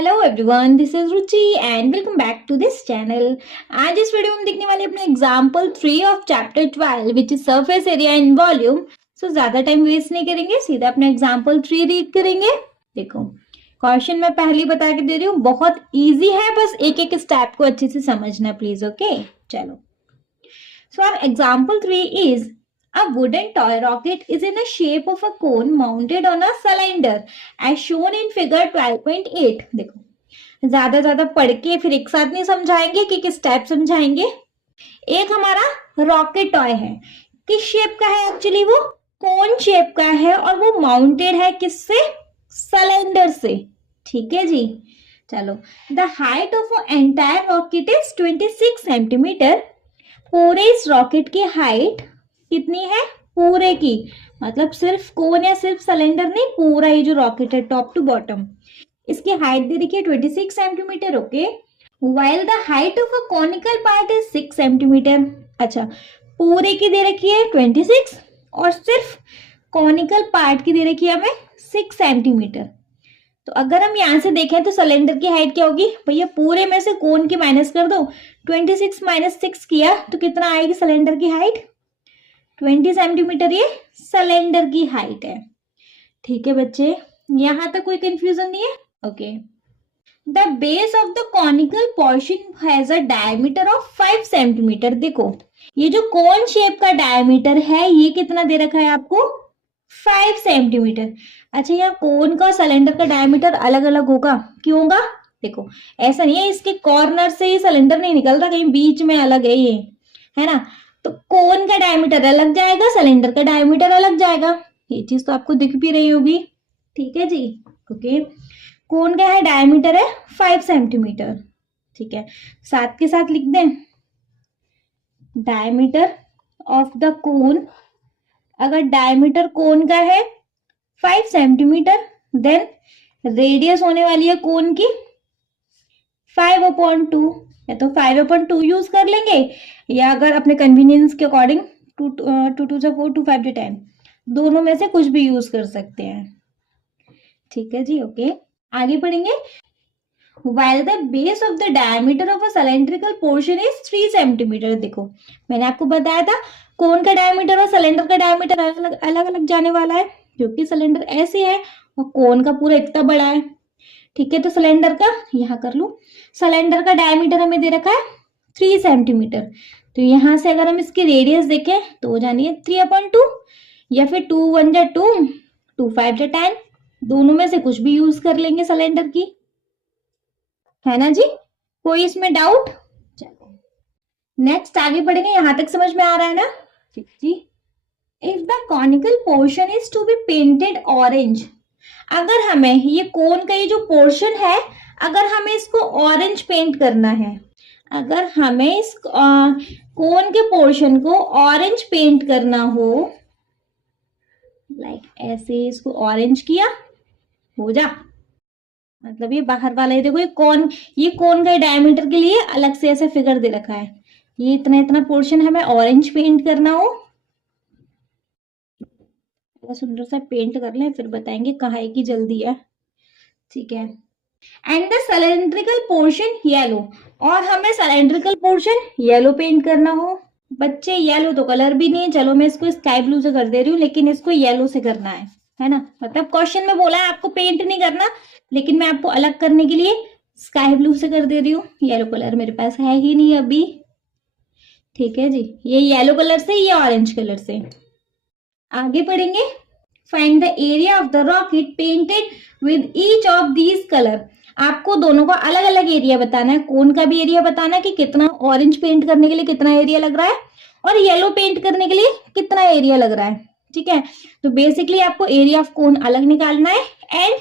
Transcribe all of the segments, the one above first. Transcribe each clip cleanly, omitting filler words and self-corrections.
Hello everyone, this is Ruchi and welcome back to this channel. आज इस video में देखने वाले अपना example 3 of chapter 12 which is surface area in volume. So ज्यादा टाइम वेस्ट नहीं करेंगे, सीधा अपना एग्जांपल 3 रीड करेंगे। देखो क्वेश्चन मैं पहले बता के दे रही हूँ, बहुत इजी है, बस एक एक स्टेप को अच्छे से समझना प्लीज। ओके चलो, so our example 3 is a wooden toy rocket is in the shape of a cone mounted on a cylinder as shown in figure 12.8। देखो ज्यादा पढ़ के फिर एक साथ नहीं समझाएंगे कि स्टेप समझाएंगे। एक हमारा रॉकेट टॉय है, किस शेप का है? एक्चुअली वो कोन शेप का है और वो माउंटेड है किससे? सिलेंडर से। ठीक है जी, चलो। The height of entire rocket is 26 centimetre. पूरे इस रॉकेट की हाइट कितनी है? पूरे की, मतलब सिर्फ कोन या सिर्फ सिलेंडर नहीं, पूरा ये जो रॉकेट है टॉप टू बॉटम, इसकी हाइट दे रखी है 26 centimetre. Okay, while the height of a conical part is 6 centimetre. अच्छा, पूरे की दे रखी है 26 और सिर्फ कॉनिकल पार्ट की दे रखी है हमें 6 सेंटीमीटर। तो अगर हम यहां से देखें तो सिलेंडर की हाइट क्या होगी भैया? पूरे में से कोन की माइनस कर दो, 26 माइनस 6 किया तो कितना आएगी सिलेंडर की हाइट? 20 सेंटीमीटर ये सिलेंडर की हाइट है। ठीक है बच्चे, यहां तक कोई कंफ्यूजन नहीं है? Okay. The base of the conical portion has a diameter of 5 centimetre. देखो ये जो कोन शेप का डायमीटर है ये कितना दे रखा है आपको? 5 सेंटीमीटर। अच्छा, यहाँ कोन का सिलेंडर का डायमीटर अलग अलग होगा, क्यों होगा? देखो ऐसा नहीं है इसके कॉर्नर से ही सिलेंडर नहीं निकलता, कहीं बीच में अलग है ये, है ना? तो कोन का डायमीटर अलग जाएगा, सिलेंडर का डायमीटर अलग जाएगा। ये चीज तो आपको दिख भी रही होगी। ठीक है जी, ओके। कोन का है डायमीटर है 5 सेंटीमीटर। ठीक है, साथ के साथ लिख दें डायमीटर ऑफ द कोन। अगर डायमीटर कोन का है 5 सेंटीमीटर, देन रेडियस होने वाली है कोन की 5/2, या तो 5/2 यूज कर लेंगे, या अगर अपने कन्वीनियंस के अकॉर्डिंग 2 2 4 2 5 10, दोनों में से कुछ भी यूज कर सकते हैं। ठीक है जी, ओके। आगे पढ़ेंगे। While the base of the diameter of a cylindrical portion is 3 centimetre. देखो मैंने आपको बताया था कोन का डायमीटर और सिलेंडर का डायमीटर अलग अलग जाने वाला है, क्योंकि सिलेंडर ऐसे है और कोन का पूरा इतना बड़ा है। ठीक है, तो सिलेंडर का यहाँ कर लूं, सिलेंडर का डायमीटर हमें दे रखा है 3 सेंटीमीटर। तो यहां से अगर हम इसकी रेडियस देखें तो हो जानी है 3/2, या फिर 2 1 जा 2, 2 5 जा 10, दोनों में से कुछ भी यूज कर लेंगे सिलेंडर की, है ना जी? कोई इसमें डाउट? चलो नेक्स्ट आगे बढ़ेंगे। यहां तक समझ में आ रहा है ना? ठीक जी। If the conical portion is to be painted orange, अगर हमें ये कोन का ये जो पोर्शन है, अगर हमें इसको ऑरेंज पेंट करना है, अगर हमें इस कोन के पोर्शन को ऑरेंज पेंट करना हो, लाइक ऐसे इसको ऑरेंज किया, हो जा, मतलब ये बाहर वाला है, देखो ये कोन का डायमीटर के लिए अलग से ऐसे फिगर दे रखा है, ये इतना इतना पोर्शन हमें ऑरेंज पेंट करना हो, सुंदर सा पेंट कर लें, फिर बताएंगे कहाँ की जल्दी है। ठीक है, and the cylindrical portion yellow, और हमें सिलेंड्रिकल पोर्शन येलो पेंट करना हो। बच्चे येलो तो कलर भी नहीं है, चलो मैं इसको स्काई ब्लू से कर दे रही हूँ, लेकिन इसको येलो से करना है ना? मतलब क्वेश्चन में बोला है आपको पेंट नहीं करना, लेकिन मैं आपको अलग करने के लिए स्काई ब्लू से कर दे रही हूँ। येलो कलर मेरे पास है ही नहीं अभी। ठीक है जी, ये येलो कलर से, ये ऑरेंज कलर से। आगे पढ़ेंगे। Find the area of the rocket painted with each of these colour. आपको दोनों का अलग अलग एरिया बताना है, कोन का भी एरिया बताना है कि कितना ऑरेंज पेंट करने के लिए कितना एरिया लग रहा है, और येलो पेंट करने के लिए कितना एरिया लग रहा है। ठीक है, तो बेसिकली आपको एरिया ऑफ कोन अलग निकालना है and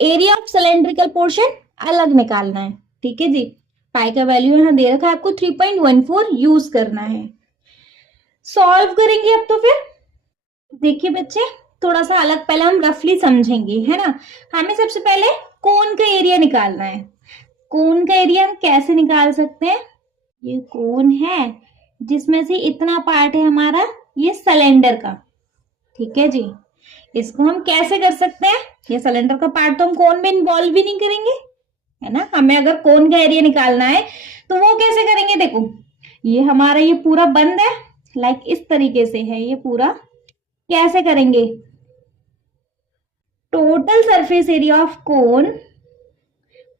area of cylindrical portion अलग निकालना है। ठीक है जी, पाई का वैल्यू यहाँ दे रखा है आपको 3.14 यूज करना है। सॉल्व करेंगे अब। तो फिर देखिए बच्चे, थोड़ा सा अलग पहले हम रफली समझेंगे, है ना? हमें सबसे पहले कोन का एरिया निकालना है। कोन का एरिया हम कैसे निकाल सकते हैं? ये कोन है जिसमें से इतना पार्ट है हमारा ये सिलेंडर का। ठीक है जी, इसको हम कैसे कर सकते हैं? ये सिलेंडर का पार्ट तो हम कोन में इन्वॉल्व भी नहीं करेंगे, है ना। हमें अगर कोन का एरिया निकालना है तो वो कैसे करेंगे, देखो ये हमारा ये पूरा बंद है, लाइक इस तरीके से है ये पूरा, कैसे करेंगे, टोटल सरफेस एरिया ऑफ कोन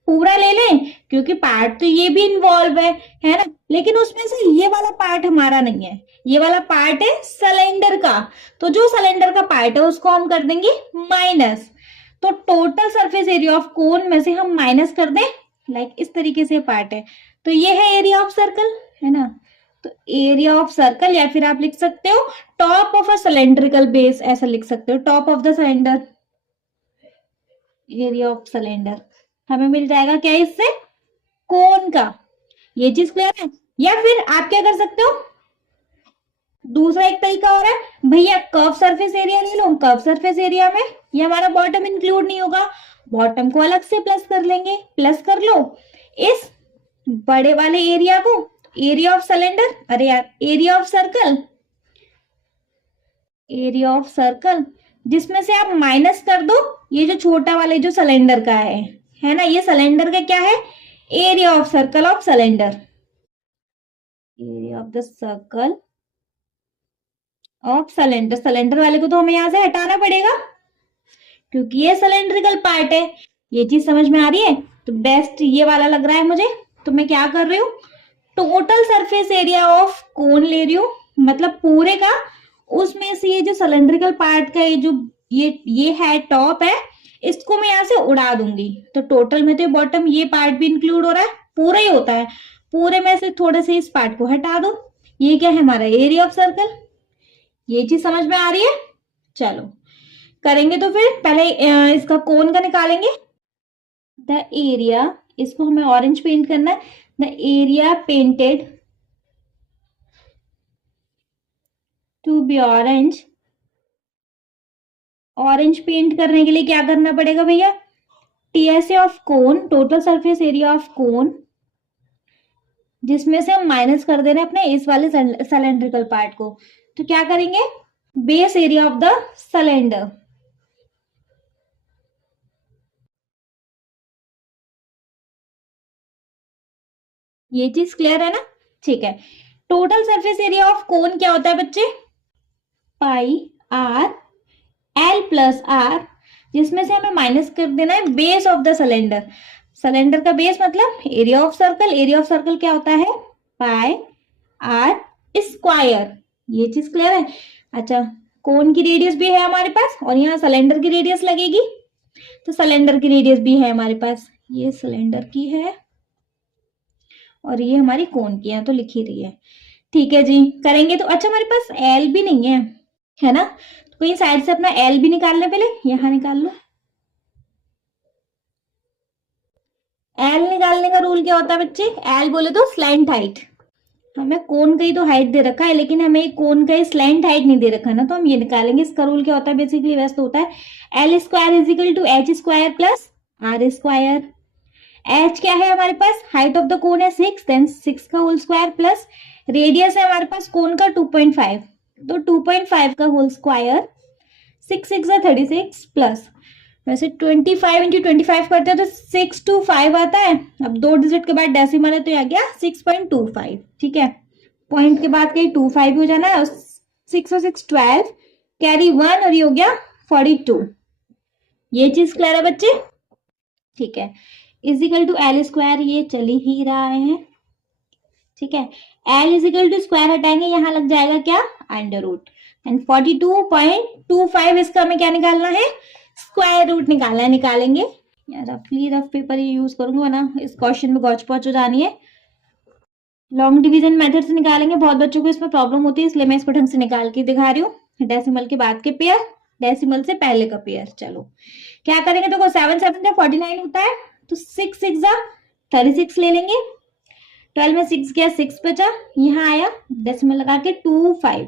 पूरा ले लें, क्योंकि पार्ट तो ये भी इन्वॉल्व है ना, लेकिन उसमें से ये वाला पार्ट हमारा नहीं है, ये वाला पार्ट है सिलेंडर का, तो जो सिलेंडर का पार्ट है उसको हम कर देंगे माइनस, तो टोटल सरफेस एरिया ऑफ कोन में से हम माइनस कर दें, लाइक इस तरीके से पार्ट है, तो ये है एरिया ऑफ सर्कल, है ना। तो एरिया ऑफ सर्कल, या फिर आप लिख सकते हो top of a cylindrical base, ऐसा लिख सकते हो, top of the cylinder, area of cylinder हमें मिल जाएगा क्या इससे, कोन का। ये चीज क्लियर है। या फिर आप क्या कर सकते हो, दूसरा एक तरीका और है, भैया कर्व सरफेस एरिया ले लो, कर्व सरफेस एरिया में ये हमारा बॉटम इंक्लूड नहीं होगा, बॉटम को अलग से प्लस कर लेंगे, प्लस कर लो इस बड़े वाले एरिया को, एरिया ऑफ सिलेंडर, अरे यार area of circle, area of circle, जिसमें से आप माइनस कर दो ये जो छोटा वाले जो सिलेंडर का है ना, ये सिलेंडर का क्या है, area of circle of cylinder, area of the circle of cylinder, cylinder वाले को तो हमें यहां से हटाना पड़ेगा क्योंकि ये सिलेंड्रिकल पार्ट है, ये चीज समझ में आ रही है। तो बेस्ट ये वाला लग रहा है मुझे, तो मैं क्या कर रही हूँ, टोटल सरफेस एरिया ऑफ कोन ले रही हूँ, मतलब पूरे का, उसमें से ये जो सिलेंड्रिकल पार्ट का ये जो ये है टॉप है, इसको मैं यहाँ से उड़ा दूंगी, तो टोटल में तो बॉटम ये पार्ट भी इंक्लूड हो रहा है, पूरा ही होता है, पूरे में से थोड़े से इस पार्ट को हटा दो, ये क्या है हमारा एरिया ऑफ सर्कल, ये चीज समझ में आ रही है। चलो करेंगे, तो फिर पहले इसका कोन का निकालेंगे, द एरिया, इसको हमें ऑरेंज पेंट करना है, the area painted to be orange, orange paint करने के लिए क्या करना पड़ेगा भैया, TSA of cone, total surface area of cone, जिसमें से हम माइनस कर दे रहे हैं अपने इस वाले सिलेंड्रिकल पार्ट को, तो क्या करेंगे, base area of the cylinder, ये चीज क्लियर है ना। ठीक है, टोटल सरफेस एरिया ऑफ कोन क्या होता है बच्चे, पाई आर एल प्लस आर, जिसमें से हमें माइनस कर देना है base of the cylinder, cylinder का बेस मतलब area of circle, area of circle क्या होता है, पाई आर स्क्वायर, ये चीज क्लियर है। अच्छा, कोन की रेडियस भी है हमारे पास और यहाँ सिलेंडर की रेडियस लगेगी, तो सिलेंडर की रेडियस भी है हमारे पास, ये सिलेंडर की है और ये हमारी कोन की है, तो लिख ही रही है। ठीक है जी, करेंगे तो। अच्छा हमारे पास एल भी नहीं है ना, तो कहीं साइड से अपना एल भी निकाल ले, पहले यहां निकाल लो। एल निकालने का रूल क्या होता है बच्चे, एल बोले तो स्लैंट हाइट, हमें कोन का ही तो हाइट दे रखा है, लेकिन हमें कोन का स्लैंट हाइट नहीं दे रखा ना, तो हम ये निकालेंगे। इसका रूल क्या होता है बेसिकली, वैसे तो होता है L square is equal to H square plus R square. H क्या है हमारे पास, हाइट ऑफ द कोन है 6, देन 6 का होल स्क्वायर प्लस रेडियस है हमारे पास कोन का 2.5, तो 2.5 का होल स्क्वायर, 6 6 36 प्लस, वैसे 25 इंटू 25 करते हैं तो 625 आता है। अब 2 डिजिट के बाद डेसिमल है तो आ गया 6.25, ठीक है, पॉइंट के बाद कहीं 25 हो जाना है, 6 और 6 12, कैरी 1 और ये हो गया 42, ये चीज क्लियर है बच्चे। ठीक है, इजिकल टू एल स्क्वायर, ये चल ही रहा है, ठीक है, एल इजिकल टू स्क्वायर हटाएंगे, यहां लग जाएगा क्या, अंडर रूट, एंड 42.25 इसका हमें क्या निकालना है, स्क्वायर रूट निकालना है, निकालेंगे। यार रफली रफ पेपर ये यूज करूंगा ना, इस क्वेश्चन में गौच पौच हो जानी है, लॉन्ग डिवीजन मेथड से निकालेंगे, बहुत बच्चों को इसमें प्रॉब्लम होती है, इसलिए मैं इसको ढंग से निकाल के दिखा रही हूँ, डेसिमल के बाद के पेयर, डेसिमल से पहले का पेयर। चलो क्या करेंगे, देखो 7 7 का 49 होता है, तो 6 6 36 ले लेंगे, 12 में 6 गया 6 बचा, यहाँ आया डेसिमल लगा के 25,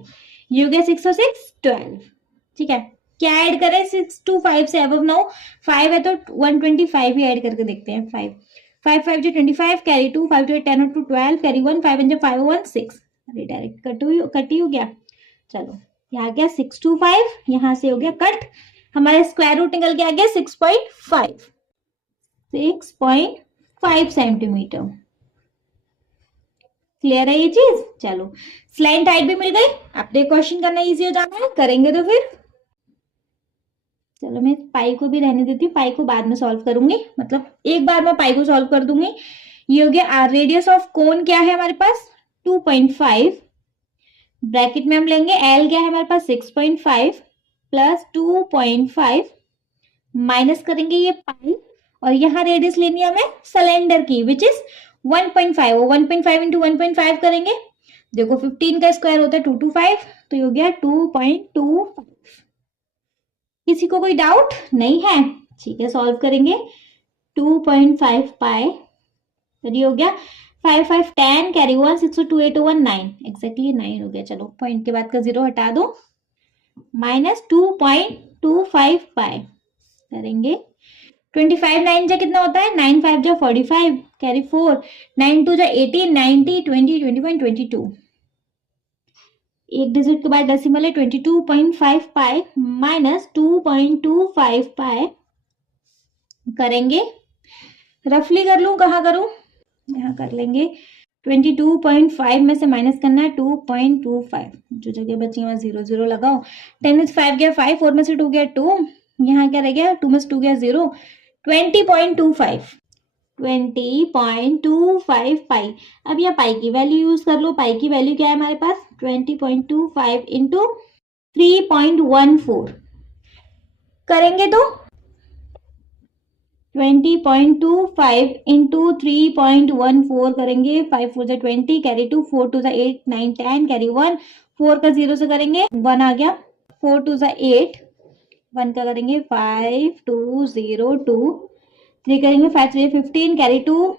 ये हो गया 6 और 6 12, ठीक है। क्या ऐड करें, 6 to 5 से अब नो 5 है तो 125 ही ऐड करके देखते हैं, 5 5 5 जो 25, कैरी 2, 5 जो 10 और 2 12, कैरी 1, 5 जो 5 1 6, अरे डायरेक्ट कट ही हो गया। चलो यहाँ गया 6 to 5, यहाँ से हो गया कट, हमारे स्क्वायर रूट निकल के आ गया 6.5, 6.5 5 सेंटीमीटर। क्लियर है ये चीज? चलो, स्लैंट हाइट भी मिल गई। अब ये क्वेश्चन करना इजी हो जाना है, करेंगे तो फिर। चलो मैं पाई को भी रहने देती हूँ, पाई को बाद में सॉल्व करूंगी, मतलब एक बार मैं पाई को सॉल्व कर दूंगी। ये हो गया रेडियस ऑफ कोन क्या है हमारे पास 2.5, ब्रैकेट में हम लेंगे एल क्या है हमारे पास 6.5 प्लस 2.5 माइनस करेंगे ये पाई, और यहाँ रेडियस लेनी है हमें सिलेंडर की विच इज 1.5, वो 1.5 इंटू 1.5 करेंगे। देखो 15 का स्क्वायर होता है 225, तो ये हो गया 2.25। किसी को कोई डाउट नहीं है? ठीक है, सॉल्व करेंगे। 2.5 पाई, तो ये हो गया 5 5 10 कैरी 1 6 2 8 1 9, एक्जैक्टली 9 हो गया। चलो पॉइंट के बाद का 0 हटा दो, माइनस 2.25 पाई करेंगे। 25 9 जा कितना होता है 9 5 जा 45 कैरी 4 9 2 जा 18 90 20 21 22, एक डिजिट के बाद डेसिमल है 22.5 पाई माइनस 2.25 पाई करेंगे। रफली कर लूं, कहाँ करूं, यहाँ कर लेंगे। 22.5 में से माइनस करना है 2.25, जो जगह बची वहां 0 0 लगाओ। 10 में से 5 गया 5, 4 में से 2 गया 2, यहाँ क्या रह गया 2 में से 2 गया 0, 20.25 20.25 पाई। अब यह पाई की वैल्यू यूज कर लो, पाई की वैल्यू क्या है हमारे पास 20.25 इंटू 3.14 करेंगे तो 20.25 इंटू 3.14 करेंगे। 5 4 जा 20 कैरी 2 4 2 जा 8 9 10 कैरी 1, 4 का 0 से करेंगे 1 आ गया, 4 2 जा 8, 1 का करेंगे 5 2 0 2, 3 करेंगे 5 3 15 कैरी 2,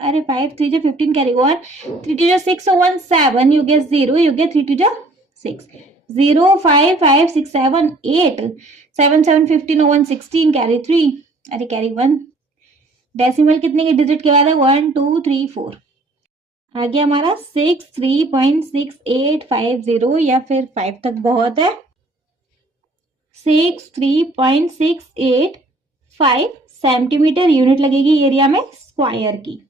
अरे 5 3 15 कैरी 1, 3 2 6 1 7, यू गया 0, यू गया 3 2 6 0 5 5 6 7 8 7 7 15 1 16 कैरी 3, अरे कैरी 1, डेसिमल कितने के डिजिट के बाद है 1 2 3 4, आ गया हमारा 63.6850, या फिर 5 तक बहुत है, 63.685 सेंटीमीटर यूनिट लगेगी एरिया में स्क्वायर की।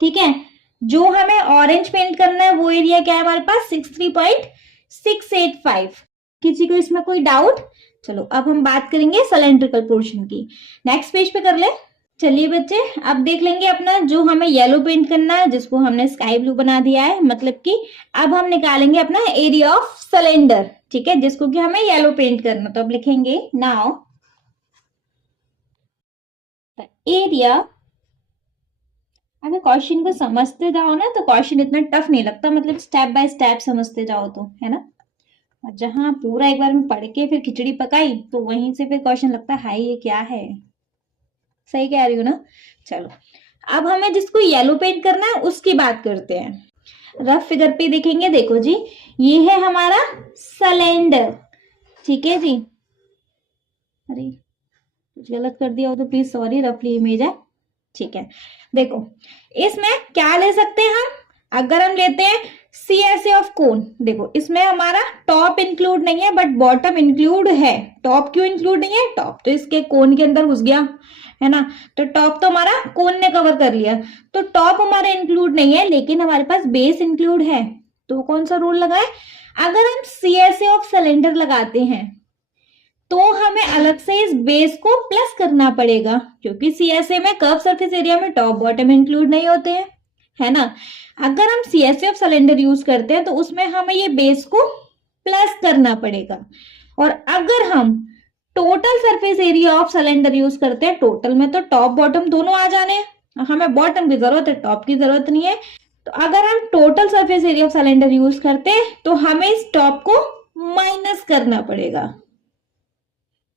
ठीक है, जो हमें ऑरेंज पेंट करना है वो एरिया क्या है हमारे पास 63.685। किसी को इसमें कोई डाउट? चलो अब हम बात करेंगे सिलेंड्रिकल पोर्शन की, नेक्स्ट पेज पे कर ले। चलिए बच्चे, अब देख लेंगे अपना जो हमें येलो पेंट करना है, जिसको हमने स्काई ब्लू बना दिया है, मतलब कि अब हम निकालेंगे अपना एरिया ऑफ सिलेंडर, ठीक है, जिसको कि हमें येलो पेंट करना। तो अब लिखेंगे नाउ एरिया। अगर क्वेश्चन को समझते जाओ ना तो क्वेश्चन इतना टफ नहीं लगता, मतलब स्टेप बाय स्टेप समझते जाओ तो, है ना। और जहां पूरा एक बार में पढ़ के फिर खिचड़ी पकाई तो वहीं से फिर क्वेश्चन लगता है हाय ये क्या है। सही कह रही हूँ ना। चलो अब हमें जिसको येलो पेंट करना है उसकी बात करते हैं। रफ फिगर पे देखेंगे, देखो जी ये है हमारा सिलेंडर, ठीक है जी। अरे कुछ गलत कर दिया हो तो प्लीज सॉरी, रफली इमेज है, ठीक है। देखो इसमें क्या ले सकते हैं हम, अगर हम लेते हैं CSA ऑफ कोन, देखो इसमें हमारा टॉप इंक्लूड नहीं है बट बॉटम इंक्लूड है। टॉप क्यों इंक्लूड नहीं है, टॉप तो इसके कोन के अंदर घुस गया है ना, तो टॉप तो हमारा कोन ने कवर कर लिया, तो टॉप हमारा इंक्लूड नहीं है, लेकिन हमारे पास बेस इंक्लूड है। तो कौन सा रूल लगाए, अगर हम CSA ऑफ सिलेंडर लगाते हैं तो हमें अलग से इस बेस को प्लस करना पड़ेगा, क्योंकि CSA में कर्व सरफेस एरिया में टॉप बॉटम इंक्लूड नहीं होते हैं, है ना। अगर हम CSA ऑफ सिलेंडर यूज करते हैं तो उसमें हमें ये बेस को प्लस करना पड़ेगा। और अगर हम total surface area of cylinder use करते हैं, टोटल में तो टॉप बॉटम दोनों आ जाने हैं, हमें बॉटम की जरूरत है, टॉप की जरूरत नहीं है। तो अगर हम total surface area of cylinder use करते हैं तो हमें इस टॉप को माइनस करना पड़ेगा,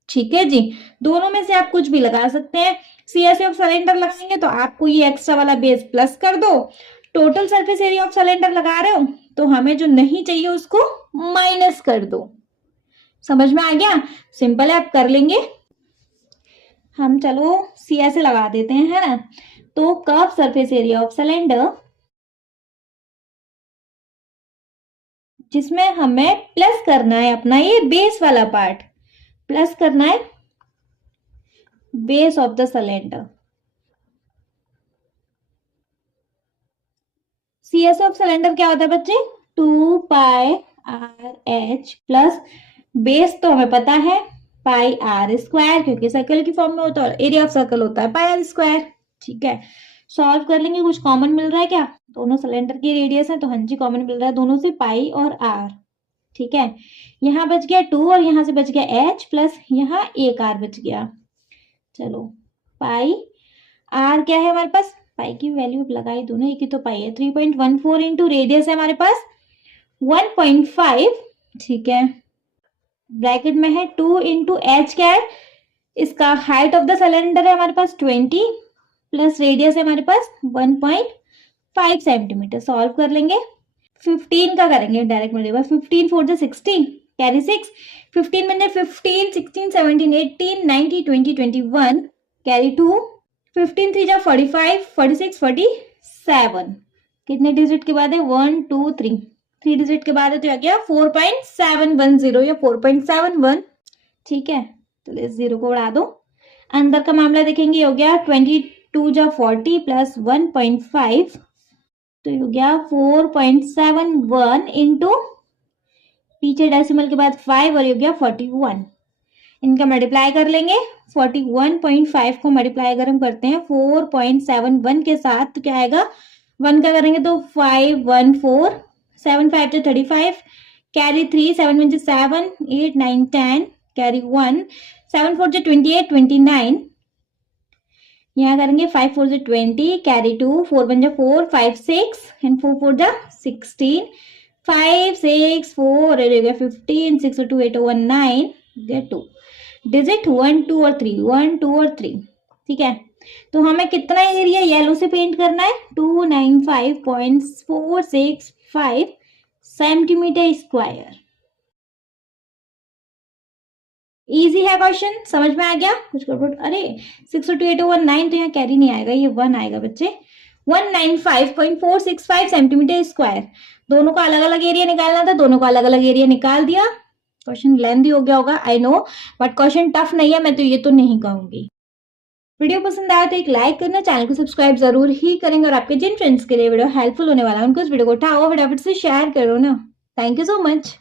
ठीक है जी। दोनों में से आप कुछ भी लगा सकते हैं। CSA ऑफ सिलेंडर लगाएंगे तो आपको ये एक्स्ट्रा वाला बेस प्लस कर दो, total surface area of cylinder लगा रहे हो तो हमें जो नहीं चाहिए उसको माइनस कर दो। समझ में आ गया, सिंपल है, आप कर लेंगे। हम चलो CSA लगा देते हैं, है ना। तो curve surface area of cylinder, जिसमें हमें प्लस करना है अपना ये बेस वाला पार्ट, प्लस करना है base of the cylinder, CS of cylinder क्या होता है बच्चे, 2 पाई आर एच प्लस बेस तो हमें पता है पाई आर स्क्वायर, क्योंकि सर्कल की फॉर्म में होता है, एरिया ऑफ सर्कल होता है पाई आर स्क्वायर। ठीक है, सॉल्व कर लेंगे। कुछ कॉमन मिल रहा है क्या, दोनों सिलेंडर की रेडियस है तो हाँ जी कॉमन मिल रहा है दोनों से, पाई और आर। ठीक है, यहाँ बच गया 2 और यहाँ से बच गया h प्लस यहाँ एक आर बच गया। चलो पाई आर क्या है हमारे पास, पाई की वैल्यू लगाई दोनों, एक ही तो पाई है, 3.14 इंटू रेडियस है हमारे पास 1.5। ठीक है, ब्रैकेट में है 2 इंटू एच क्या है, इसका हाइट ऑफ द सिलेंडर है हमारे पास 20 प्लस रेडियस है हमारे पास 1.5 सेंटीमीटर। सॉल्व कर लेंगे, 15 का करेंगे डायरेक्ट मिलेगा, 15 4 जा 16 कैरी 6, 15 में 15 16 17 18 19 20 21 कैरी 2, 15 3 जा 45 46 47, कितने डिजिट के बाद है 1 2 3, 3 डिजिट के बाद है तो आ गया 4.710 या 4.71। ठीक है, तो इस जीरो को उड़ा दो, अंदर का मामला देखेंगे हो गया 22 जा 40 प्लस 1.5 तो हो गया 4.71 इंटू पीछे डेसिमल के बाद 5 और हो गया 41। इनका मल्टीप्लाई कर लेंगे, 41.5 को मल्टीप्लाई अगर हम करते हैं 4.71 के साथ तो क्या आएगा, 1 का करेंगे तो 514, 7 5 to 35 कैरी 3, 7 1 7 8 9 10 कैरी 1, 7 4 28 29, यहाँ करेंगे 5 4 20 कैरी 2, 4 1 4 5 6 एंड 4 4 16, 5 6 4 15 6 2 8 1 9 गेट 2 डिजिट 1 2 और 3 1 2 और 3। ठीक है, तो हमें कितना एरिया येलो से पेंट करना है, 295.465 सेंटीमीटर स्क्वायर। इजी है क्वेश्चन, समझ में आ गया, कुछ गड़बड़, अरे 62819 तो यहाँ कैरी नहीं आएगा, ये 1 आएगा बच्चे, 195.465 सेंटीमीटर स्क्वायर। दोनों का अलग अलग एरिया निकालना था, दोनों का अलग अलग एरिया निकाल दिया। क्वेश्चन लेंथी हो गया होगा I know, but question tough नहीं है, मैं तो ये तो नहीं कहूंगी। वीडियो पसंद आया तो एक लाइक करना, चैनल को सब्सक्राइब जरूर ही करेंगे और आपके जिन फ्रेंड्स के लिए वीडियो हेल्पफुल होने वाला है उनको इस वीडियो को उठाओ फटाफट से शेयर करो ना। Thank you so much.